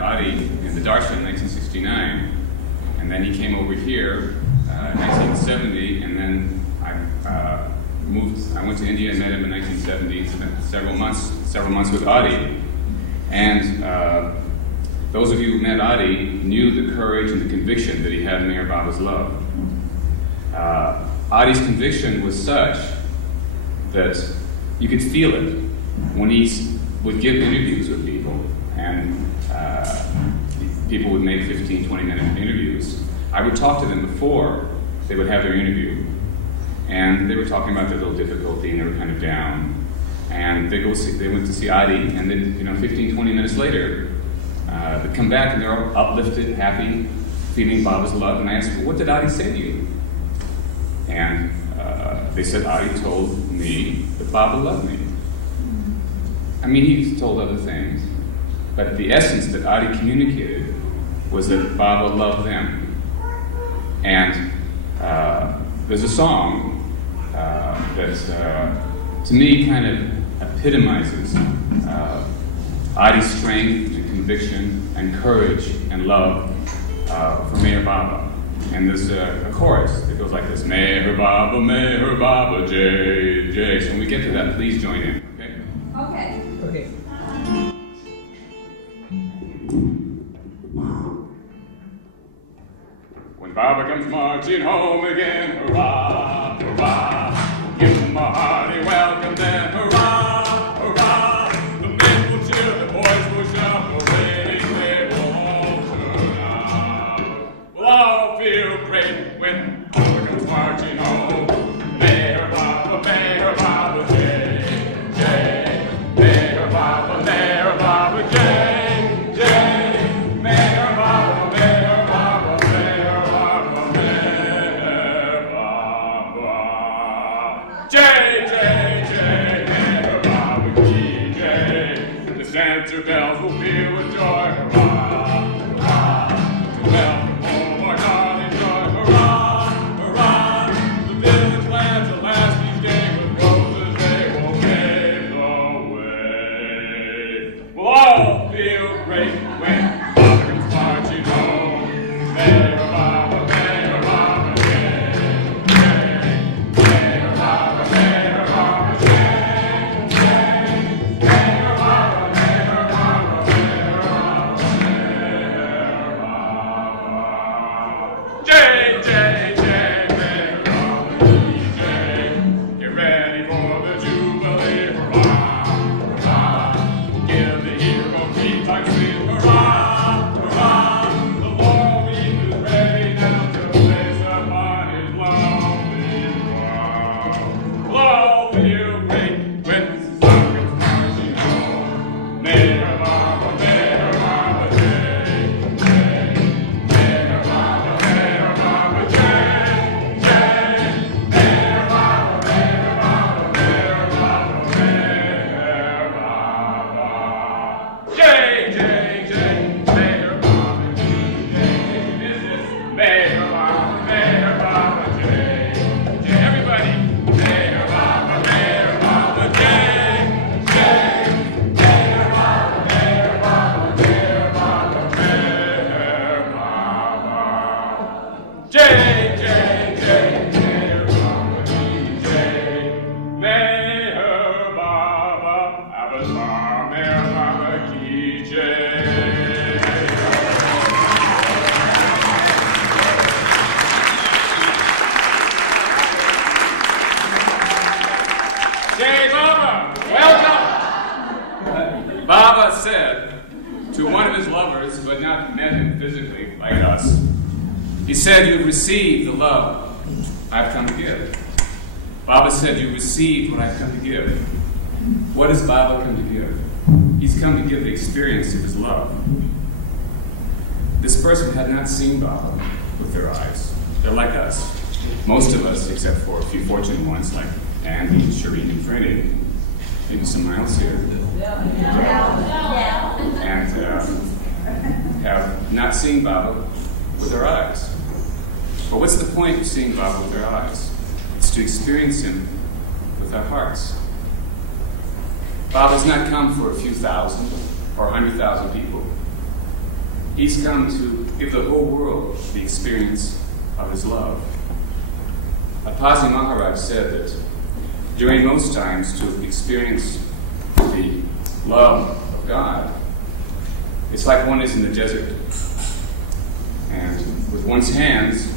Adi in the Darshan in 1969, and then he came over here in 1970, and then I went to India and met him in 1970, spent several months with Adi. And those of you who met Adi knew the courage and the conviction that he had in Meher Baba's love. Adi's conviction was such that you could feel it when he would give interviews with people, and people would make 15, 20-minute interviews. I would talk to them before they would have their interview, and they were talking about their little difficulty, and they were kind of down. And they went to see Adi, and then 15, 20 minutes later, they come back and they're all uplifted, happy, feeling Baba's love. And I asked, well, what did Adi say to you? And they said, Adi told me that Baba loved me. I mean, he told other things, but the essence that Adi communicated was that Baba loved them. And there's a song that, to me, kind of epitomizes Adi's strength and conviction and courage and love for Meher Baba. And there's a chorus that goes like this: Meher Baba, Jai, Jai. So when we get to that, please join in, okay? Okay. Okay. When Baba comes marching home again, hurrah, hurrah, give him a hearty welcome then, hurrah, hurrah. The men will cheer, the boys will shout, the ladies they will all turn out. We'll all feel great when Baba comes marching home. Meher Baba, Jai, Jai. Meher Baba, Jai, Jai. Meher Baba, Jai, Jai, Jai, Meher Baba, Jai. The Santa bells will peal with joy, hurrah, hurrah. To welcome home our darling joy, hurrah, hurrah. The village lands at last these gay with roses they will pave the way. We'll all feel great when Baba comes marching home. Meher Baba, Jai, Jai. Meher Baba, Jai, Jai, Jai, Meher Baba, Jai. Get ready for the Jubilee, hurrah, hurrah. Give the hero three times sweet, hurrah, hurrah. The Lord is ready now to place upon his lonely throne. We'll all feel great when Baba comes marching home. Meher Baba, Jai, Jai. Meher Baba, Jai, Jai. Meher Baba, Jai, Jai, Jai. Meher Baba, Jai. This is Meher Baba, Jai, Jai. Everybody, Meher Baba, Jai, Jai. Meher Baba, Meher Baba, Meher Baba. Jai, Jai, Jai. Meher Baba, Jai. Meher Baba, Avatar, Meher Baba ki Jai. Jai Baba, welcome. Baba said to one of his lovers who had not met him physically like us, he said, "You've received the love I've come to give." Baba said, "You've received what I've come to give." What does Baba come to give? He's come to give the experience of his love. This person had not seen Baba with their eyes. They're like us. Most of us, except for a few fortunate ones like Andy, Shireen, and Freddie, maybe some else here, and have not seen Baba with their eyes. But what's the point of seeing Baba with our eyes? It's to experience him with our hearts. Baba's not come for a few thousand or 100,000 people. He's come to give the whole world the experience of his love. Apazi Maharaj said that during most times to experience the love of God, it's like one is in the desert. And with one's hands,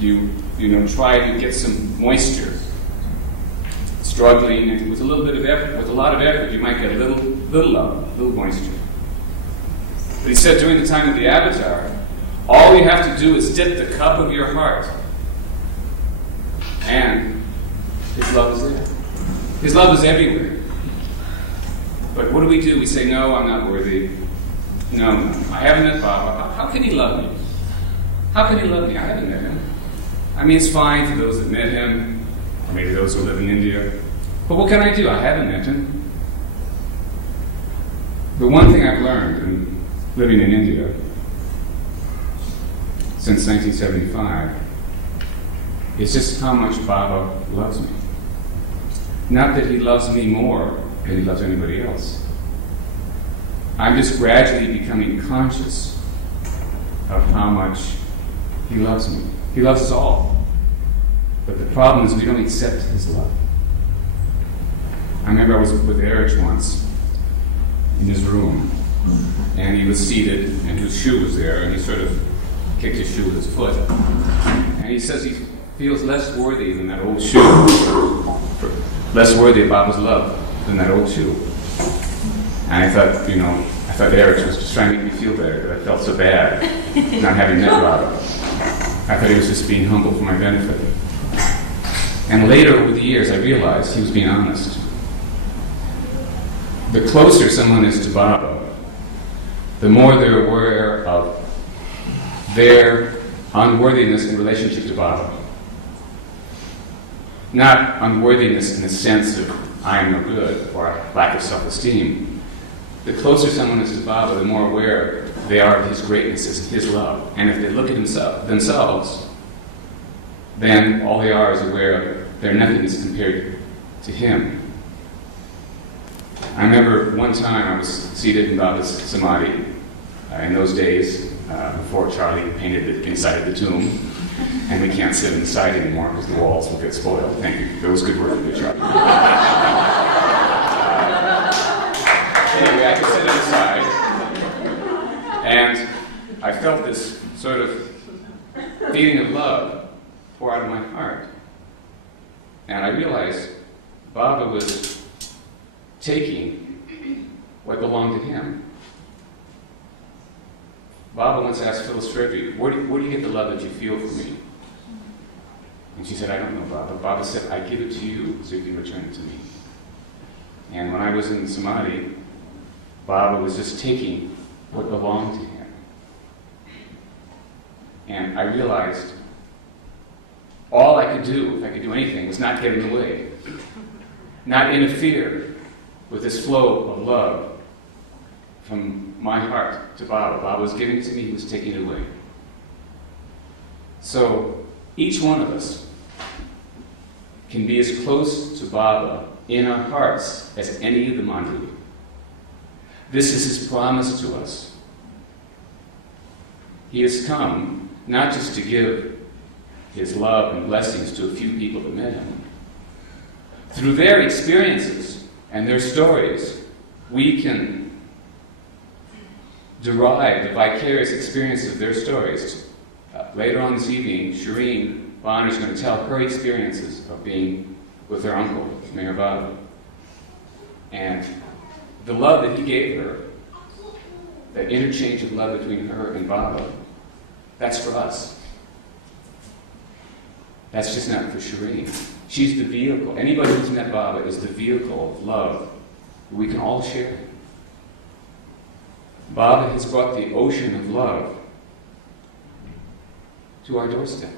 you try to get some moisture. Struggling, and with a little bit of effort, with a lot of effort, you might get a little love, a little moisture. But he said during the time of the avatar, all you have to do is dip the cup of your heart, and his love is there. His love is everywhere. But what do? We say, no, I'm not worthy. No, I haven't met Baba. How can he love me? How can he love me? I haven't met him. I mean, it's fine for those that met him, or maybe those who live in India. But what can I do? I haven't met him. The one thing I've learned in living in India since 1975 is just how much Baba loves me. Not that he loves me more than he loves anybody else. I'm just gradually becoming conscious of how much he loves me. He loves us all. But the problem is we don't accept his love. I remember I was with Erich once in his room, and he was seated, and his shoe was there, and he sort of kicked his shoe with his foot. And he says he feels less worthy than that old shoe, less worthy of Baba's love than that old shoe. And I thought Erich was just trying to make me feel better, because I felt so bad not having met Baba. I thought he was just being humble for my benefit. And later, over the years, I realized he was being honest. The closer someone is to Baba, the more they're aware of their unworthiness in relationship to Baba. Not unworthiness in the sense of I am no good or lack of self-esteem. The closer someone is to Baba, the more aware they are of his greatness, his love. And if they look at themselves, then all they are is aware of their nothingness compared to him. I remember one time I was seated in Baba's Samadhi, in those days, before Charlie painted the inside of the tomb, and we can't sit inside anymore because the walls will get spoiled. Thank you. That was good work, good Charlie. Anyway, I could sit inside, and I felt this sort of feeling of love pour out of my heart. And I realized Baba was taking what belonged to him. Baba once asked Phyllis Frederick, where do you get the love that you feel for me? And she said, I don't know, Baba. Baba said, I give it to you so you can return it to me. And when I was in Samadhi, Baba was just taking what belonged to him. And I realized all I could do, if I could do anything, was not get in the way. Not interfere with this flow of love from my heart to Baba. Baba was giving it to me, he was taking it away. So each one of us can be as close to Baba in our hearts as any of the mandali. This is his promise to us. He has come not just to give his love and blessings to a few people that met him. Through their experiences and their stories, we can derive the vicarious experience of their stories. Later on this evening, Shireen Bonner is going to tell her experiences of being with her uncle, Mayor Baba. And the love that he gave her, that interchange of love between her and Baba, that's for us. That's just not for Shireen. She's the vehicle. Anybody who's met Baba is the vehicle of love that we can all share. Baba has brought the ocean of love to our doorstep.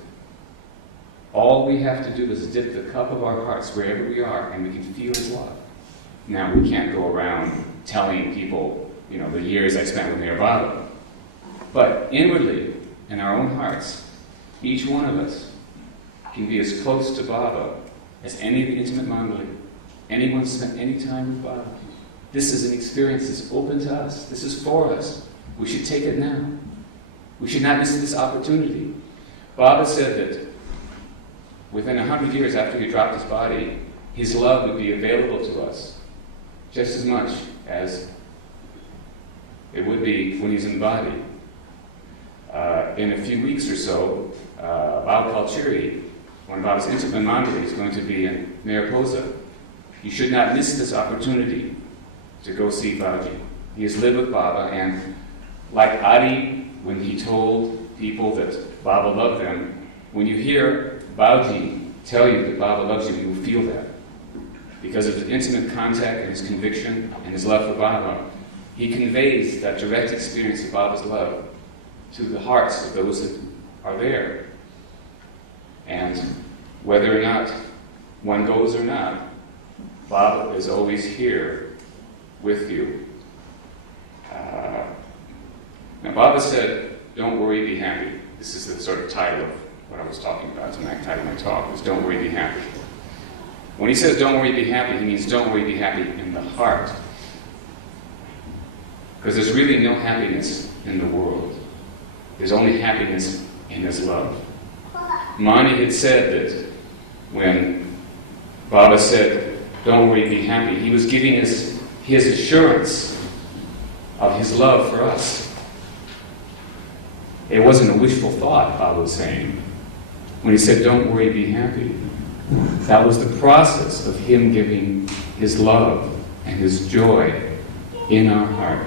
All we have to do is dip the cup of our hearts wherever we are, and we can feel his love. Now, we can't go around telling people, the years I spent with Mayor Baba. But inwardly, in our own hearts, each one of us can be as close to Baba as any of the intimate mandali. Anyone spent any time with Baba. This is an experience that's open to us. This is for us. We should take it now. We should not miss this opportunity. Baba said that within 100 years after he dropped his body, his love would be available to us just as much as it would be when he's in the body. In a few weeks or so, Baba Kalchuri, one of Baba's intimate mandali, is going to be in Mariposa. You should not miss this opportunity to go see Babaji. He has lived with Baba, and like Adi, when he told people that Baba loved them, when you hear Babaji tell you that Baba loves you, you will feel that. Because of the intimate contact and his conviction and his love for Baba, he conveys that direct experience of Baba's love to the hearts of those that are there. And whether or not one goes or not, Baba is always here with you. Now Baba said, don't worry, be happy. This is the sort of title of what I was talking about tonight. The title of my talk was Don't Worry, Be Happy. When he says don't worry, be happy, he means don't worry, be happy in the heart. Because there's really no happiness in the world. There's only happiness in his love. Mani had said that when Baba said, don't worry, be happy, he was giving us his assurance of his love for us. It wasn't a wishful thought, Baba was saying. When he said, don't worry, be happy, that was the process of him giving his love and his joy in our heart.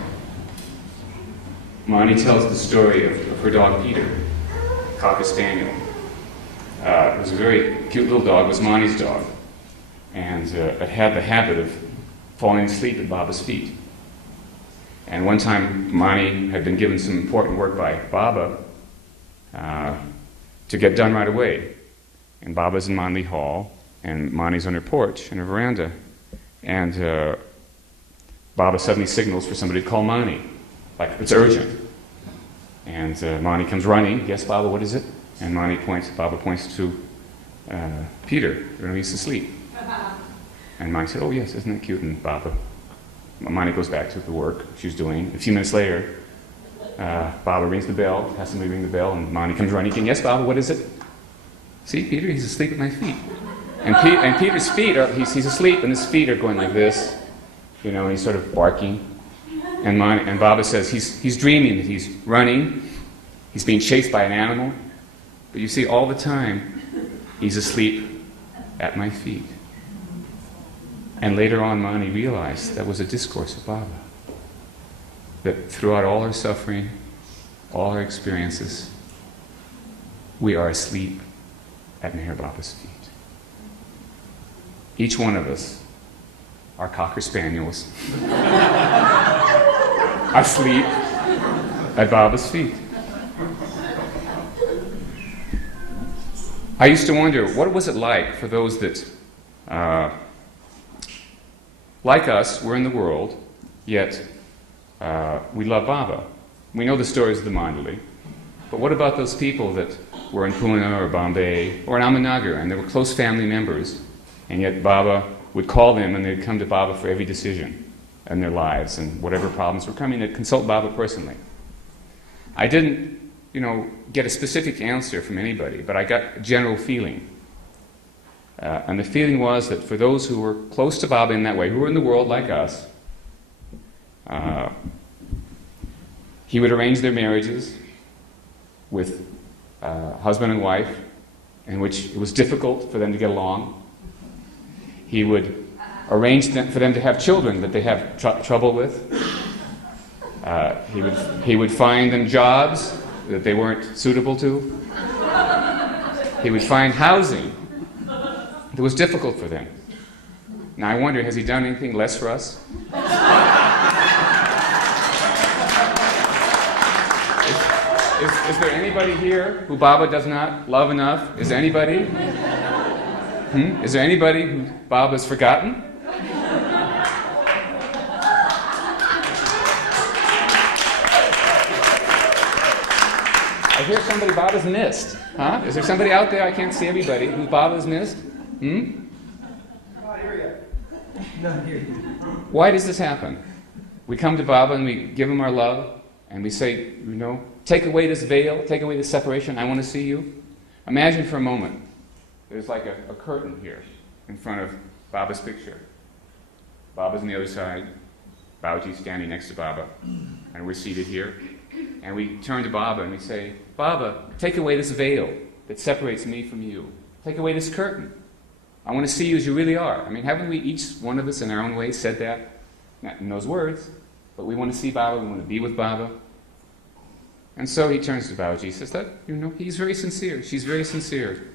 Mani tells the story of her dog Peter, Cocker Spaniel. It was a very cute little dog. It was Mani's dog. And it had the habit of falling asleep at Baba's feet. And one time, Mani had been given some important work by Baba to get done right away. And Baba's in Manli Hall, and Mani's on her porch, in her veranda. And Baba suddenly signals for somebody to call Mani, like it's urgent. And Mani comes running. Yes, Baba, what is it? And Baba points to Peter, when he's asleep. And Mani said, oh yes, isn't that cute? And Mani goes back to the work she was doing. A few minutes later, Baba rings the bell, has somebody ring the bell, and Mani comes running again. Yes, Baba, what is it? See, Peter, he's asleep at my feet. And Peter's feet he's asleep, and his feet are going like this, and he's sort of barking. And Baba says he's dreaming that he's running, he's being chased by an animal, but you see, all the time, he's asleep at my feet. And later on, Mani realized that was a discourse of Baba. That throughout all our suffering, all our experiences, we are asleep at Meher Baba's feet. Each one of us are Cocker Spaniels, asleep at Baba's feet. I used to wonder, what was it like for those that, like us, we're in the world, yet we love Baba. We know the stories of the Mandali, but what about those people that were in Pune or Bombay or in Ahmednagar, and they were close family members, and yet Baba would call them and they'd come to Baba for every decision in their lives, and whatever problems were coming, they'd consult Baba personally. I didn't, get a specific answer from anybody, but I got a general feeling. And the feeling was that for those who were close to Baba in that way, who were in the world like us, he would arrange their marriages with husband and wife, in which it was difficult for them to get along. He would arrange for them to have children that they have trouble with. He would find them jobs that they weren't suitable to. He would find housing that was difficult for them. Now I wonder, has he done anything less for us? Is there anybody here who Baba does not love enough? Is there anybody? Is there anybody who Baba's forgotten? I hear somebody Baba's missed. Huh? Is there somebody out there, I can't see everybody, who Baba's missed? Not here yet. Not here. Why does this happen? We come to Baba and we give him our love, and we say, take away this veil, take away this separation, I want to see you. Imagine for a moment, there's like a curtain here in front of Baba's picture. Baba's on the other side, Babaji's standing next to Baba, and we're seated here. And we turn to Baba and we say, Baba, take away this veil that separates me from you. Take away this curtain. I want to see you as you really are. I mean, haven't we, each one of us in our own way, said that? Not in those words, but we want to see Baba, we want to be with Baba. And so he turns to Babaji, he says that, he's very sincere, she's very sincere.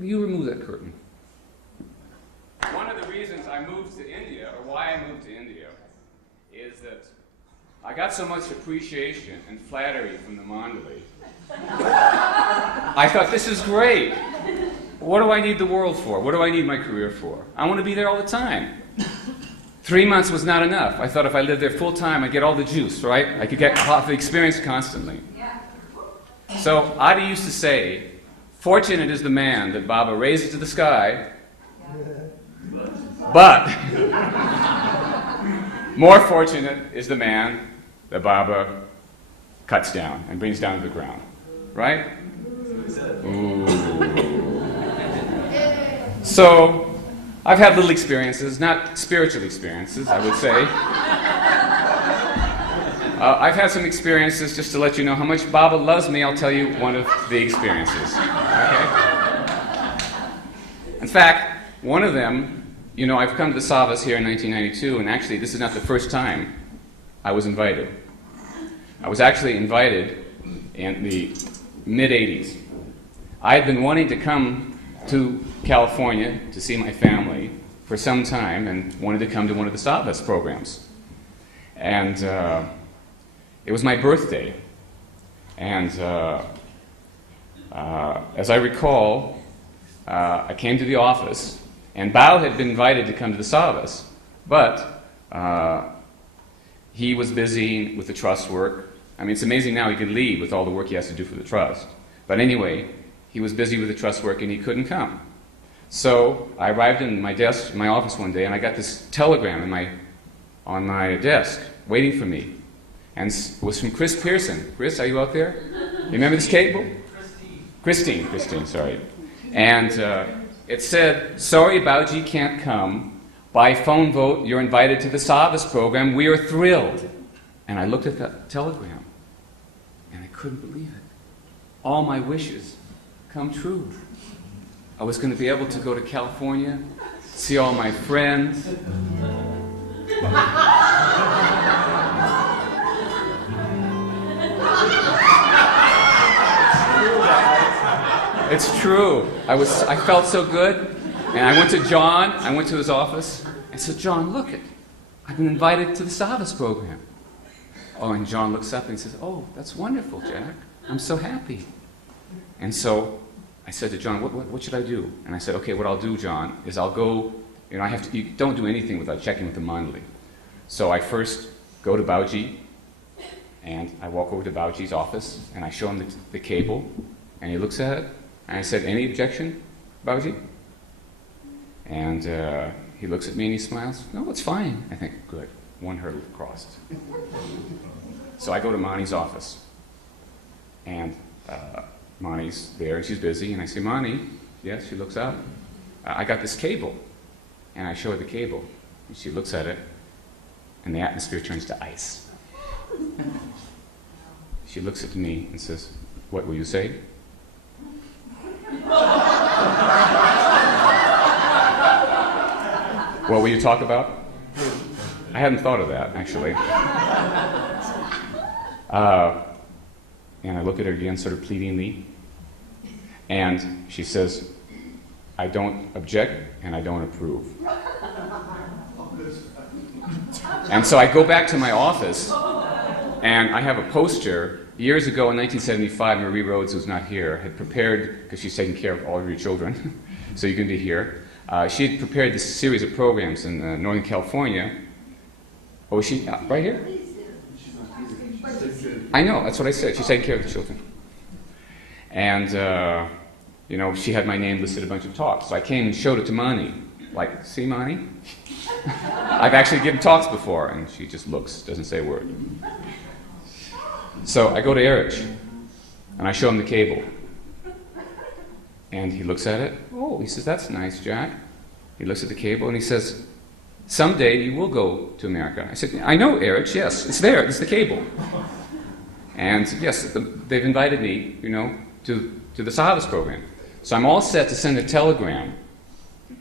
You remove that curtain. One of the reasons I moved to India, or why I moved to India, is that I got so much appreciation and flattery from the Mandali. I thought, this is great. What do I need the world for? What do I need my career for? I want to be there all the time. 3 months was not enough. I thought if I lived there full time, I'd get all the juice, right? I could get the experience constantly. So Adi used to say, fortunate is the man that Baba raises to the sky, but more fortunate is the man that Baba cuts down and brings down to the ground. Right? Ooh. So, I've had little experiences, not spiritual experiences, I would say. I've had some experiences, just to let you know how much Baba loves me. I'll tell you one of the experiences. Okay? In fact, one of them, I've come to the Sahavas here in 1992, and actually this is not the first time I was invited. I was actually invited in the mid-'80s. I had been wanting to come to California to see my family for some time and wanted to come to one of the Sahavas programs. And it was my birthday. And as I recall, I came to the office, and Bao had been invited to come to the Sahavas, but he was busy with the trust work. I mean, it's amazing now he could leave with all the work he has to do for the trust. But anyway, he was busy with the trust work and he couldn't come. So I arrived in my desk, my office one day, and I got this telegram on my desk waiting for me. And it was from Chris Pearson. Chris, are you out there? You remember this cable? Christine, sorry. And it said, sorry, Babaji can't come. By phone vote, you're invited to the Sahavas program. We are thrilled. And I looked at that telegram, and I couldn't believe it. All my wishes come true. I was going to be able to go to California, see all my friends. It's true. I felt so good. And I went to John, I went to his office, and said, John, look it. I've been invited to the Sahavas program. Oh, and John looks up and he says, oh, that's wonderful, Jack. I'm so happy. And so I said to John, what should I do? And I said, okay, what I'll do, John, is I'll go, you don't do anything without checking with the Mandali. So I first go to Babaji, and I walk over to Babaji's office, and I show him the cable, and he looks at it, and I said, any objection, Babaji? And he looks at me and he smiles. No, it's fine. I think, good. One hurdle crossed. So I go to Mani's office, and Mani's there, and she's busy, and I say, Mani, yes, she looks up. I got this cable, and I show her the cable, and she looks at it, and the atmosphere turns to ice. She looks at me and says, what will you say? What will you talk about? I hadn't thought of that, actually. And I look at her again, sort of pleadingly. And she says, I don't object and I don't approve. And so I go back to my office, and I have a poster. Years ago in 1975, Marie Rhodes, who's not here, had prepared, because she's taking care of all of your children, so you can be here. She had prepared this series of programs in Northern California. Oh, is she right here? I know, that's what I said. She's taking care of the children. And, she had my name listed a bunch of talks. So I came and showed it to Mani. Like, see, Mani? I've actually given talks before. And she just looks, doesn't say a word. So I go to Erich, and I show him the cable. And he looks at it. Oh, he says, that's nice, Jack. He looks at the cable, and he says, someday you will go to America. I said, I know, Erich, yes, it's there, it's the cable. And yes, they've invited me, to the Sahavas program. So I'm all set to send a telegram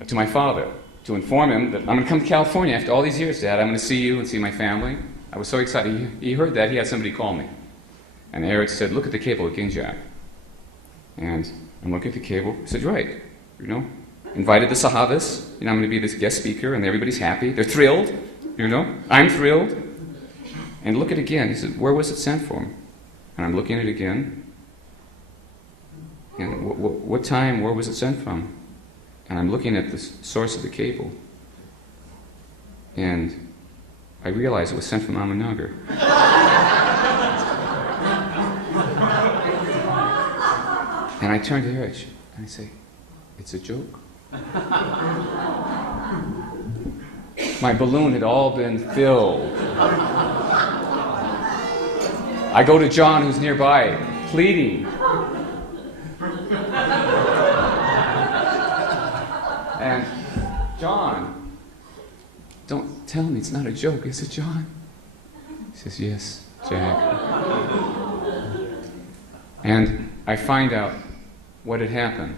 to my father to inform him that I'm going to come to California after all these years, Dad. I'm going to see you and see my family. I was so excited. He heard that. He had somebody call me. And Erich said, look at the cable again, Jack. And I'm looking at the cable. I said, right, Invited the Sahavas. I'm going to be this guest speaker, and everybody's happy. They're thrilled, I'm thrilled. And look at it again. He said, where was it sent from? And I'm looking at it again. And what time, where was it sent from? And I'm looking at the source of the cable. And I realized it was sent from Ahmednagar. And I turn to Erich, and I say, it's a joke. My balloon had all been filled. I go to John, who's nearby, pleading. And, John, don't tell me it's not a joke, is it, John? He says, yes, Jack. And I find out what had happened.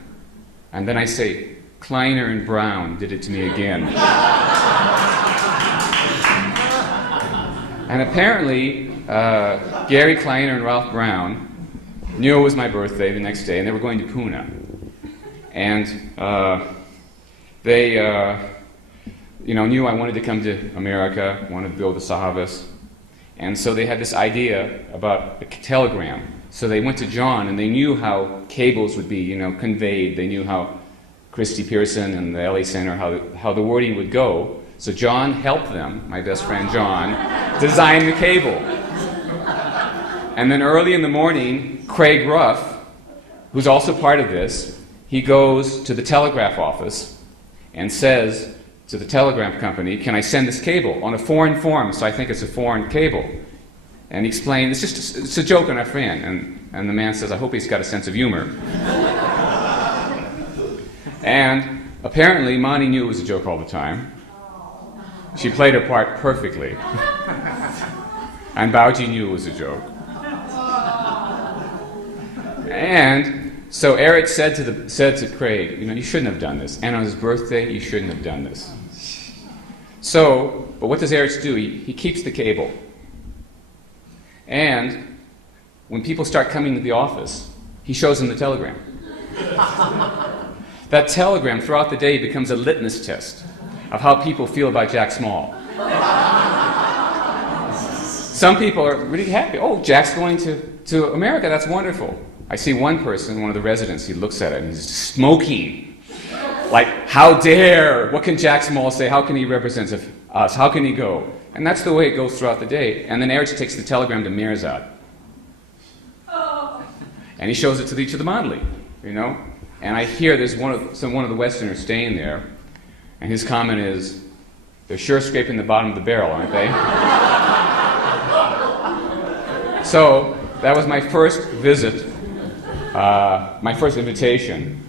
And then I say, Kleiner and Brown did it to me again. And apparently, Gary Kleiner and Ralph Brown knew it was my birthday the next day, and they were going to Pune. And they knew I wanted to come to America, wanted to build the Sahavas. And so they had this idea about a telegram. So they went to John, and they knew how cables would be, conveyed. They knew how Christy Pearson and the LA Center, how the wording would go. So John helped them, my best friend John, design the cable. And then early in the morning, Craig Ruff, who's also part of this, he goes to the telegraph office and says to the telegraph company, can I send this cable on a foreign form, so I think it's a foreign cable. And he explained, it's a joke on our friend. And the man says, I hope he's got a sense of humor. And apparently, Monty knew it was a joke all the time. She played her part perfectly. And Bauji knew it was a joke. And so Eric said to Craig, you shouldn't have done this. And on his birthday, you shouldn't have done this. So, but what does Eric do? He keeps the cable. And when people start coming to the office, he shows them the telegram. That telegram throughout the day becomes a litmus test of how people feel about Jack Small. Some people are really happy. Oh, Jack's going to America, that's wonderful. I see one person, one of the residents, he looks at it and he's smoking. Like, how dare, what can Jack Small say? How can he represent us? How can he go? And that's the way it goes throughout the day. And then Erich takes the telegram to Mirzad. And he shows it to each of the Mandli, And I hear there's one of the Westerners staying there, and his comment is, they're sure scraping the bottom of the barrel, aren't they? So that was my first visit, my first invitation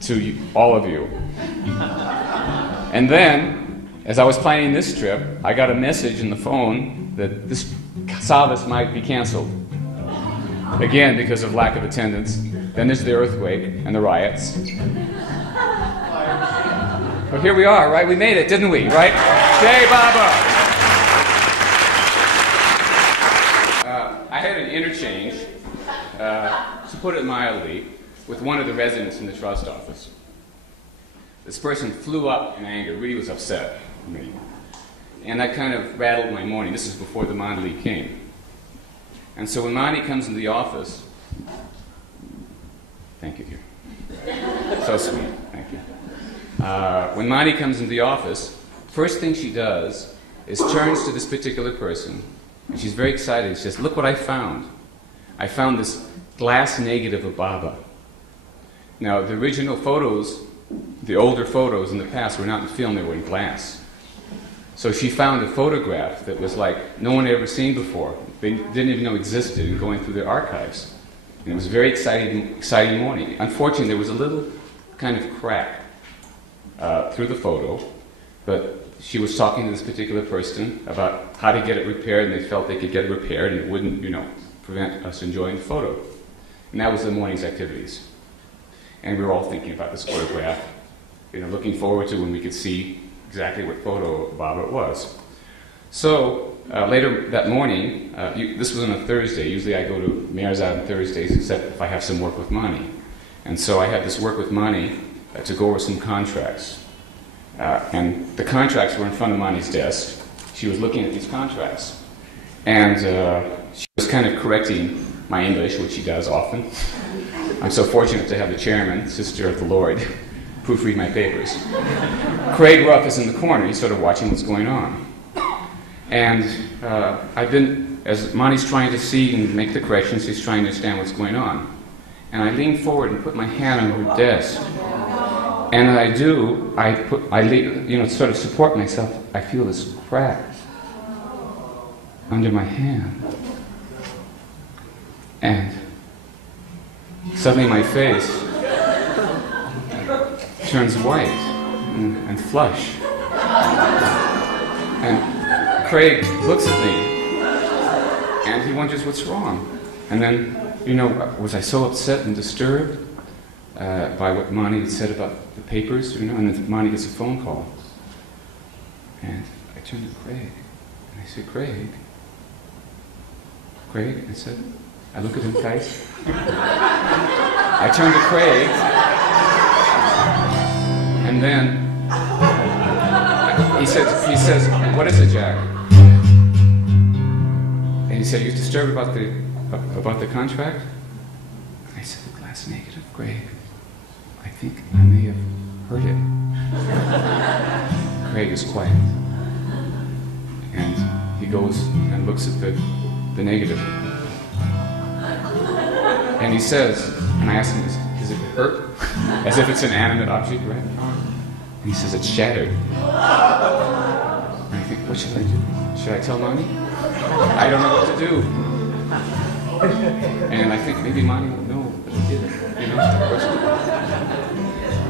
to all of you. And then, as I was planning this trip, I got a message in the phone that this Sahavas might be canceled. Again, because of lack of attendance. Then there's the earthquake and the riots. But here we are, right? We made it, didn't we? Right? Jai Baba! I had an interchange, to put it mildly, with one of the residents in the trust office. This person flew up in anger, really was upset with me. And that kind of rattled my morning. This is before the Mandali came. And so when Mani comes into the office, thank you, dear. So sweet, thank you. When Mani comes into the office, first thing she does is turns to this particular person, and she's very excited. She says, look what I found. I found this glass negative of Baba. Now, the original photos, the older photos in the past were not in film, they were in glass. So she found a photograph that was like no one had ever seen before. They didn't even know existed, and going through their archives. And it was a very exciting morning. Unfortunately, there was a little kind of crack through the photo, but she was talking to this particular person about how to get it repaired, and they felt they could get it repaired, and it wouldn't, prevent us enjoying the photo. And that was the morning's activities. And we were all thinking about this photograph, looking forward to when we could see exactly what photo of Baba it was. So later that morning, this was on a Thursday. Usually I go to Meherzad on Thursdays, except if I have some work with Mani. And so I had this work with Mani to go over some contracts. And the contracts were in front of Mani's desk. She was looking at these contracts. And she was kind of correcting my English, which she does often. I'm so fortunate to have the chairman, Sister of the Lord, proofread my papers. Craig Ruff is in the corner. He's sort of watching what's going on. And I've been, as Mani's trying to see and make the corrections, he's trying to understand what's going on. And I lean forward and put my hand on her desk. And as I do, sort of support myself, I feel this crack under my hand. And suddenly my face turns white and flush. And Craig looks at me, and he wonders what's wrong. And then, was I so upset and disturbed by what Mani had said about the papers, and then Mani gets a phone call. And I turn to Craig, and I say, Craig, I said, I look at him tight. I turn to Craig, and then he says, what is it, Jack? And he said, you're disturbed about the contract? And I said, the glass negative, Craig. I think I may have heard it. Craig is quiet. And he goes and looks at the negative. And he says, and I ask him, does it hurt? As if it's an animate object, right? And he says, it's shattered. And I think, what should I do? Should I tell Mani? I don't know what to do. And I think maybe Mani will know that I did it.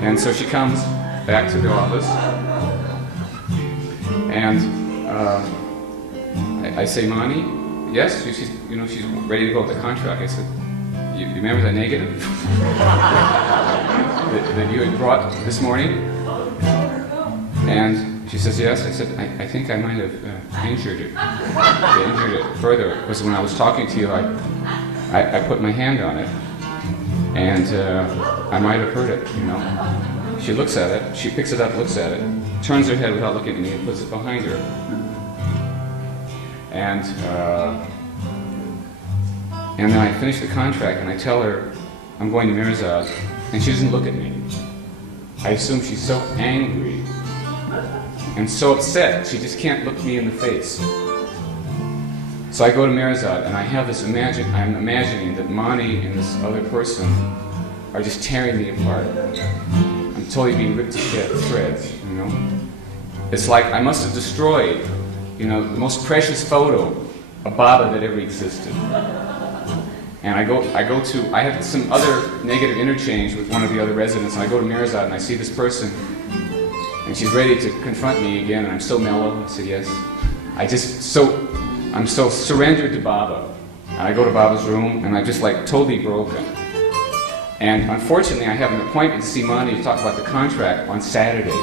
And so she comes back to the office, and I say, Mani, yes, she's ready to go with the contract. I said, you remember that negative that you had brought this morning? And she says, yes. I said, I think I might have injured it further, because when I was talking to you, I put my hand on it, and I might have hurt it, She looks at it, she picks it up, looks at it, turns her head without looking at me, and puts it behind her. And then I finish the contract, and I tell her I'm going to Meherzad, and she doesn't look at me. I assume she's so angry and so upset, she just can't look me in the face. So I go to Meherzad, and I have this I'm imagining that Mani and this other person are just tearing me apart. I'm totally being ripped to shreds, It's like I must have destroyed, the most precious photo of Baba that ever existed. And I have some other negative interchange with one of the other residents, and I go to Meherzad, and I see this person, and she's ready to confront me again, and I'm so mellow. I said, yes. I'm so surrendered to Baba. And I go to Baba's room, and I'm just totally broken. And unfortunately, I have an appointment to see Mani to talk about the contract on Saturday.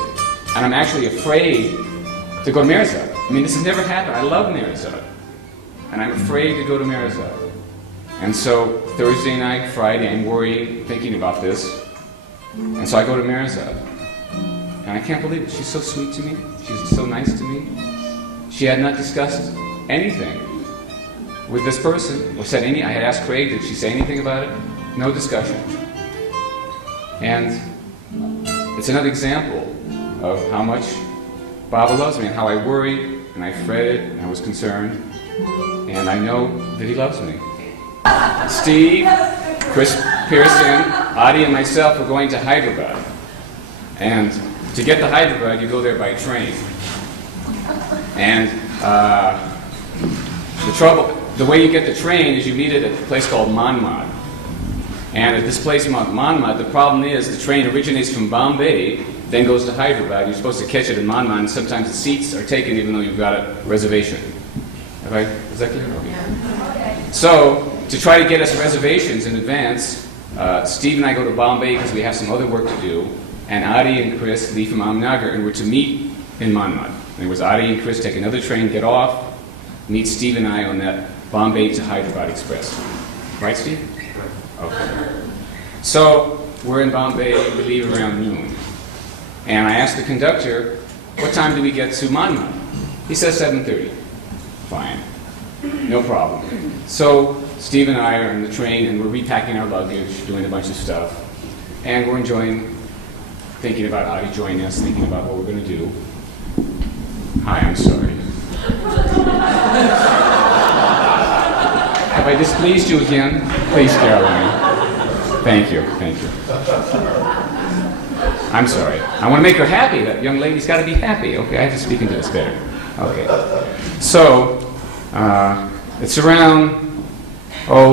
And I'm actually afraid to go to Meherzad. I mean, this has never happened. I love Meherzad. And I'm afraid to go to Meherzad. And so Thursday night, Friday, I'm worrying, thinking about this. And so I go to Meherzad. And I can't believe it. She's so sweet to me. She's so nice to me. She had not discussed anything with this person, or said any. I had asked Craig, did she say anything about it? No discussion. And it's another example of how much Baba loves me, and how I worried, and I fretted, and I was concerned, and I know that he loves me. Steve, Chris Pearson, Adi, and myself were going to Hyderabad. And to get to Hyderabad, you go there by train. And the way you get the train is you meet it at a place called Manmad. And at this place, Manmad, the problem is the train originates from Bombay, then goes to Hyderabad. You're supposed to catch it in Manmad, and sometimes the seats are taken even though you've got a reservation. Is that clear? Okay. So, to try to get us reservations in advance, Steve and I go to Bombay because we have some other work to do, and Adi and Chris leave from Ahmednagar, and we're to meet in Manmad. And it was Adi and Chris take another train, get off, meet Steve and I on that Bombay to Hyderabad Express. Right, Steve? Okay. So, we're in Bombay, we leave around noon. And I asked the conductor, what time do we get to Manmad? He says 7:30. Fine. No problem. So, Steve and I are in the train, and we're repacking our luggage, doing a bunch of stuff. And we're enjoying, thinking about Adi joining us, thinking about what we're going to do. Hi, I'm sorry. Have I displeased you again? Please, Caroline. Thank you, thank you. I'm sorry. I want to make her happy. That young lady's got to be happy. Okay, I have to speak into this better. Okay. So, it's around,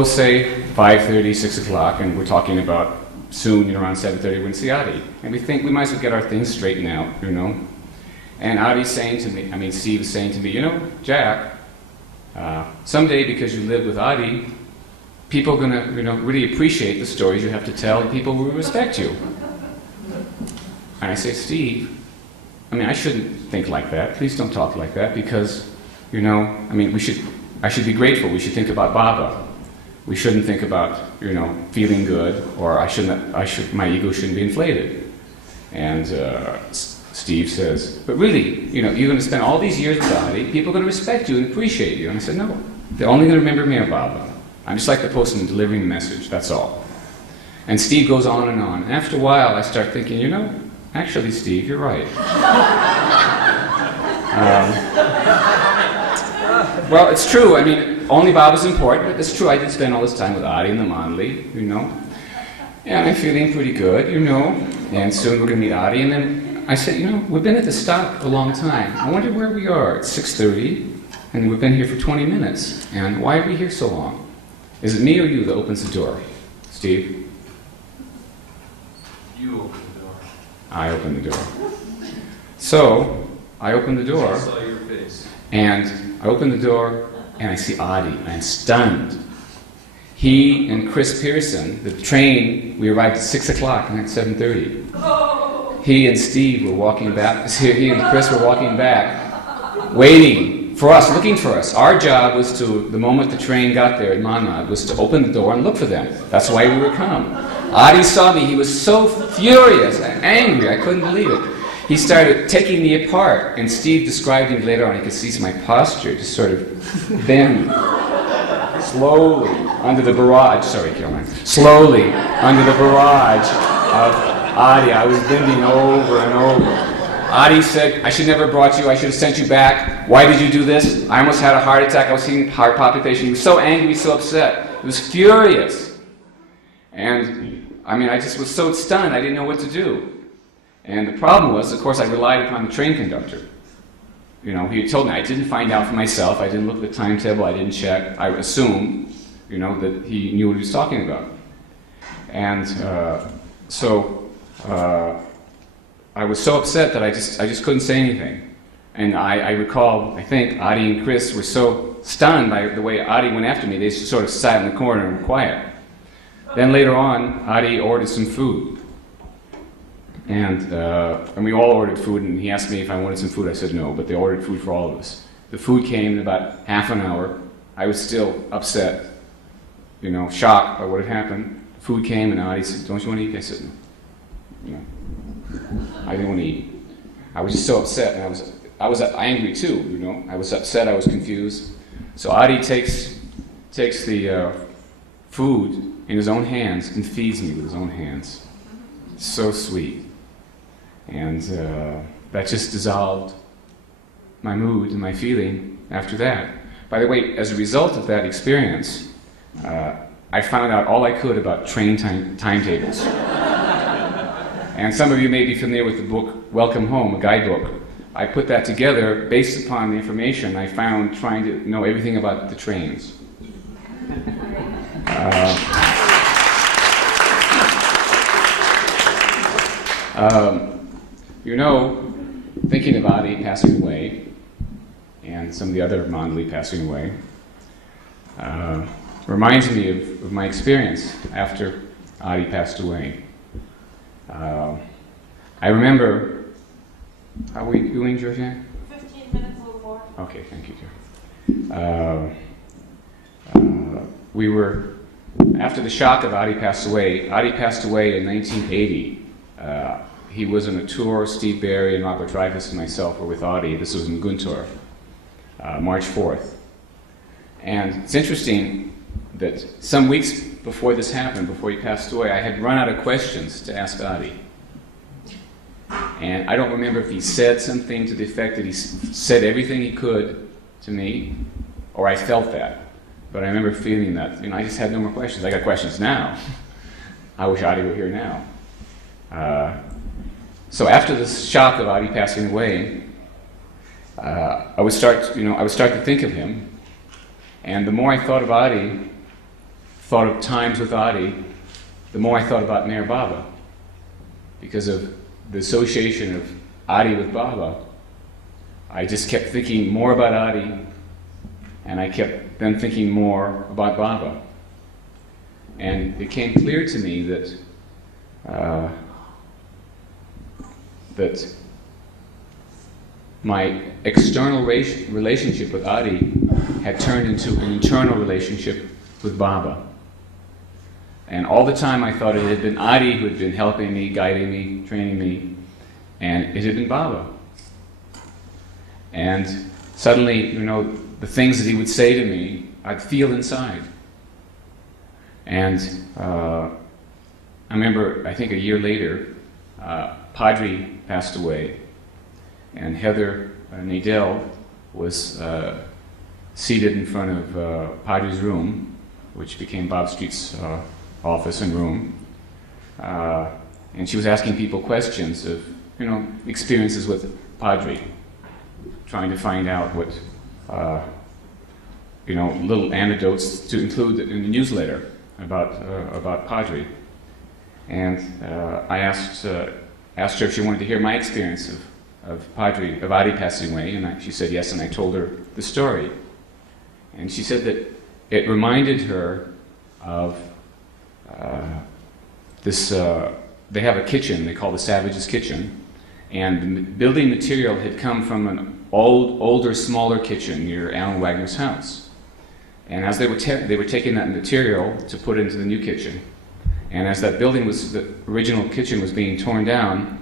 say 5:30, 6 o'clock, and we're talking about soon, around 7:30, we're going to see Adi. And we think we might as well get our things straightened out, And Adi's saying to me, Steve is saying to me, Jack, someday because you live with Adi, people are going to, really appreciate the stories you have to tell, and people will respect you. And I say, Steve, I shouldn't think like that. Please don't talk like that because, I should be grateful. We should think about Baba. We shouldn't think about, feeling good, or my ego shouldn't be inflated. And Steve says, but really, you're going to spend all these years with Adi, people are going to respect you and appreciate you. And I said, no, they're only going to remember me or Baba. I'm just like the postman delivering the message, that's all. And Steve goes on and on. And after a while, I start thinking, actually, Steve, you're right. Well, it's true. Only Baba's important, but it's true. I did spend all this time with Adi and the Manli, And I'm feeling pretty good, And soon we're going to meet Adi. And then I said, we've been at the stop a long time. I wonder where we are. It's 6:30, and we've been here for 20 minutes. And why are we here so long? Is it me or you that opens the door? Steve? You open the door. I open the door. So, I open the door. I saw your face. And I open the door, and I see Adi. I'm stunned. He and Chris Pearson, the train, we arrived at 6 o'clock, and at 7:30. He and Steve were walking back, he and Chris were walking back, waiting for us, looking for us. Our job was to, the moment the train got there in Manmad, was to open the door and look for them. That's why we were come. Adi saw me, he was so furious and angry, I couldn't believe it. He started taking me apart, and Steve described me later on, he could see my posture just sort of bend slowly under the barrage, sorry Caroline, slowly under the barrage of Adi. I was bending over and over. Adi said, I should never have brought you, I should have sent you back. Why did you do this? I almost had a heart attack, I was seeing heart palpitation. He was so angry, so upset. He was furious. And, I just was so stunned, I didn't know what to do. And the problem was, of course, I relied upon the train conductor. He had told me, I didn't find out for myself, I didn't look at the timetable, I didn't check. I assumed, that he knew what he was talking about. And I was so upset that I just couldn't say anything. And I recall, I think, Adi and Chris were so stunned by the way Adi went after me, they just sort of sat in the corner and were quiet. Then later on, Adi ordered some food. And we all ordered food, and he asked me if I wanted some food. I said no, but they ordered food for all of us. The food came in about half an hour. I was still upset, shocked by what had happened. Food came, and Adi said, don't you want to eat? I said no. I didn't want to eat. I was just so upset, and I was angry too, I was upset, I was confused. So Adi takes the food in his own hands and feeds me with his own hands. So sweet. And that just dissolved my mood and my feeling after that. By the way, as a result of that experience, I found out all I could about train timetables. And some of you may be familiar with the book Welcome Home, a guidebook I put that together based upon the information I found trying to know everything about the trains. Thinking of Adi passing away, and some of the other Mandali passing away, reminds me of my experience after Adi passed away. I remember, how are we doing, Georgianne? 15 minutes, a little more. Okay, thank you, dear. We were, after the shock of Adi passed away in 1980. He was on a tour, Steve Barry and Robert Dreyfuss and myself were with Adi. This was in Guntur, March 4th. And it's interesting that some weeks before this happened, before he passed away, I had run out of questions to ask Adi. And I don't remember if he said something to the effect that he said everything he could to me, or I felt that. But I remember feeling that, I just had no more questions. I got questions now. I wish Adi were here now. So after the shock of Adi passing away, I would start to think of him. And the more I thought of Adi, thought of times with Adi, the more I thought about Meher Baba. Because of the association of Adi with Baba, I just kept thinking more about Adi, and I kept then thinking more about Baba. And it became clear to me that my external relationship with Adi had turned into an internal relationship with Baba. And all the time I thought it had been Adi who had been helping me, guiding me, training me, and it had been Baba. And suddenly, the things that he would say to me, I'd feel inside. And I remember, I think a year later, Padre passed away, and Heather Nadell was seated in front of Padre's room, which became Bob Street's office and room, and she was asking people questions of, experiences with Padre, trying to find out what, little anecdotes to include in the newsletter about Padre. And I asked her if she wanted to hear my experience of Adi passing away, and she said yes, and I told her the story. And she said that it reminded her of this, they have a kitchen they call the Savage's Kitchen, and the building material had come from an older, smaller kitchen near Alan Wagner's house. And as they were taking that material to put into the new kitchen, and as that the original kitchen was being torn down,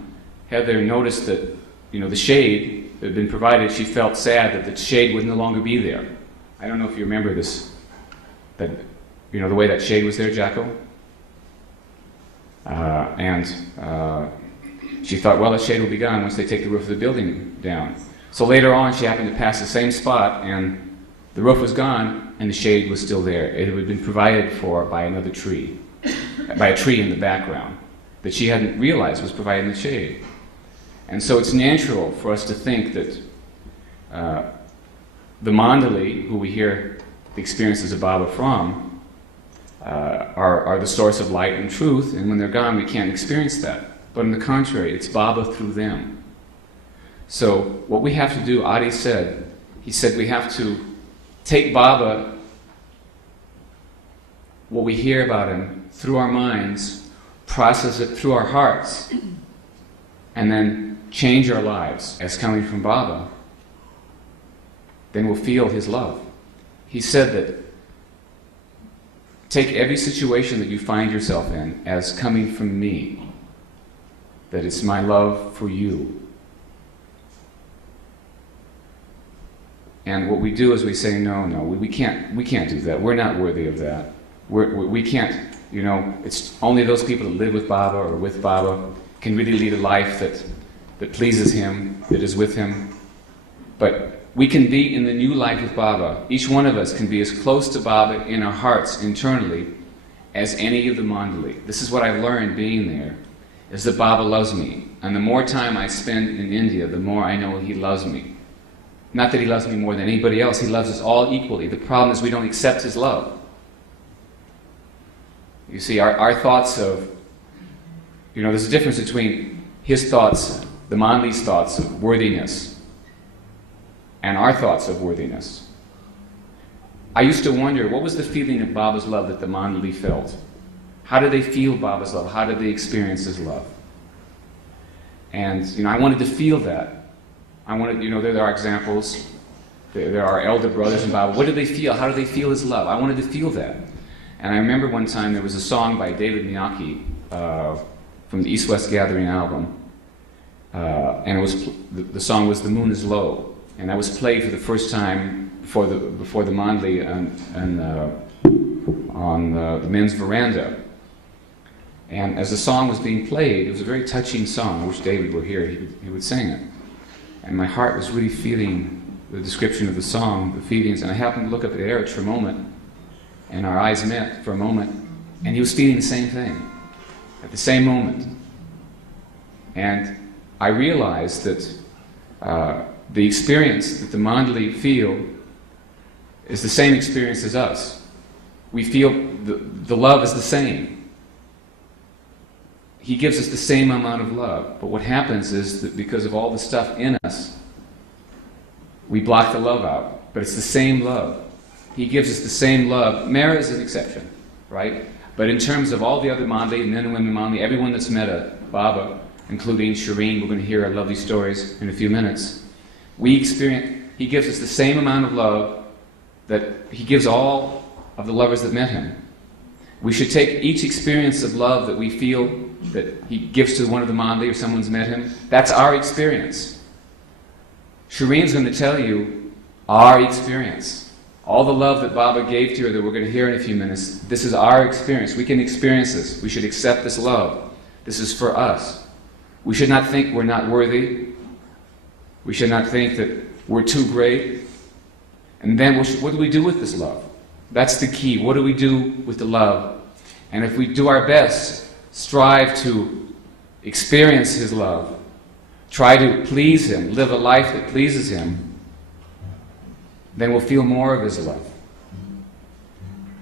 Heather noticed that, the shade that had been provided, she felt sad that the shade would no longer be there. I don't know if you remember this, the way that shade was there, Jacko? And she thought, well, the shade will be gone once they take the roof of the building down. So later on, she happened to pass the same spot, and the roof was gone, and the shade was still there. It had been provided for by another tree, by a tree in the background, that she hadn't realized was providing the shade. And so it's natural for us to think that the Mandali, who we hear the experiences of Baba from, are the source of light and truth, and when they're gone, we can't experience that. But on the contrary, it's Baba through them. So what we have to do, Adi said, we have to take Baba, what we hear about him, through our minds, process it through our hearts, and then change our lives as coming from Baba. Then we'll feel his love. He said that take every situation that you find yourself in as coming from me, that it's my love for you. And what we do is we say, no, we can't do that. We're not worthy of that. We can't, it's only those people that live with Baba or with Baba can really lead a life that pleases him, that is with him. But we can be in the new life with Baba. Each one of us can be as close to Baba in our hearts internally as any of the Mandali. This is what I've learned being there, is that Baba loves me. And the more time I spend in India, the more I know he loves me. Not that he loves me more than anybody else, he loves us all equally. The problem is we don't accept his love. You see, our thoughts of, there's a difference between his thoughts, the Manli's thoughts of worthiness, and our thoughts of worthiness. I used to wonder, what was the feeling of Baba's love that the Manli felt? How did they feel Baba's love? How did they experience his love? And, I wanted to feel that. I wanted, there are examples. There are elder brothers in Baba. What did they feel? How did they feel his love? I wanted to feel that. And I remember one time there was a song by David Miyake from the East-West Gathering album. And it was, the song was The Moon is Low. And that was played for the first time before the Manli on the men's veranda. And as the song was being played, it was a very touching song. I wish David were here, he would sing it. And my heart was really feeling the description of the song, the feelings, and I happened to look up at Eric for a moment, and our eyes met for a moment, and he was feeling the same thing at the same moment. And I realized that the experience that the Mandali feel is the same experience as us. We feel the love is the same. He gives us the same amount of love, but what happens is that because of all the stuff in us, we block the love out, but it's the same love. He gives us the same love. Mara is an exception, right? But in terms of all the other Mandali, men and women Mandali, everyone that's met a Baba, including Shireen, we're going to hear our lovely stories in a few minutes, he gives us the same amount of love that he gives all of the lovers that met him. We should take each experience of love that we feel that he gives to one of the Mandali or someone's met him. That's our experience. Shireen's going to tell you our experience. All the love that Baba gave to her that we're going to hear in a few minutes, this is our experience. We can experience this. We should accept this love. This is for us. We should not think we're not worthy. We should not think that we're too great. And then what do we do with this love? That's the key. What do we do with the love? And if we do our best, strive to experience his love, try to please him, live a life that pleases him, then we'll feel more of his love.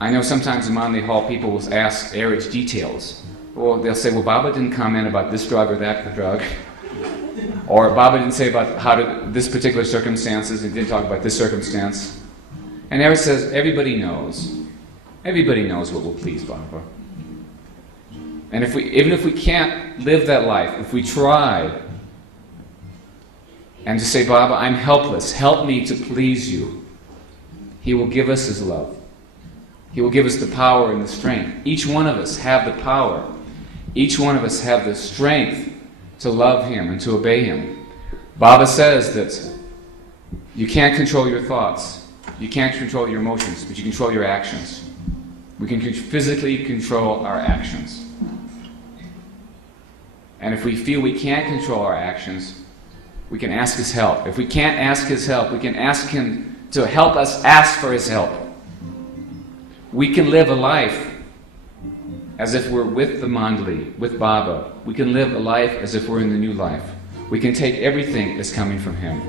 I know sometimes in Manly Hall people will ask Eric's details. Well, they'll say, well, Baba didn't comment about this drug or that drug. Or Baba didn't say about this particular circumstances, he didn't talk about this circumstance. And Eric says, everybody knows. Everybody knows what will please Baba. And even if we can't live that life, if we try and to say, Baba, I'm helpless, help me to please you, he will give us his love. He will give us the power and the strength. Each one of us have the power. Each one of us have the strength to love him and to obey him. Baba says that you can't control your thoughts. You can't control your emotions, but you control your actions. We can physically control our actions. And if we feel we can't control our actions, we can ask his help. If we can't ask his help, we can ask him to help us ask for his help. We can live a life as if we're with the Mandali, with Baba. We can live a life as if we're in the new life. We can take everything that's coming from him.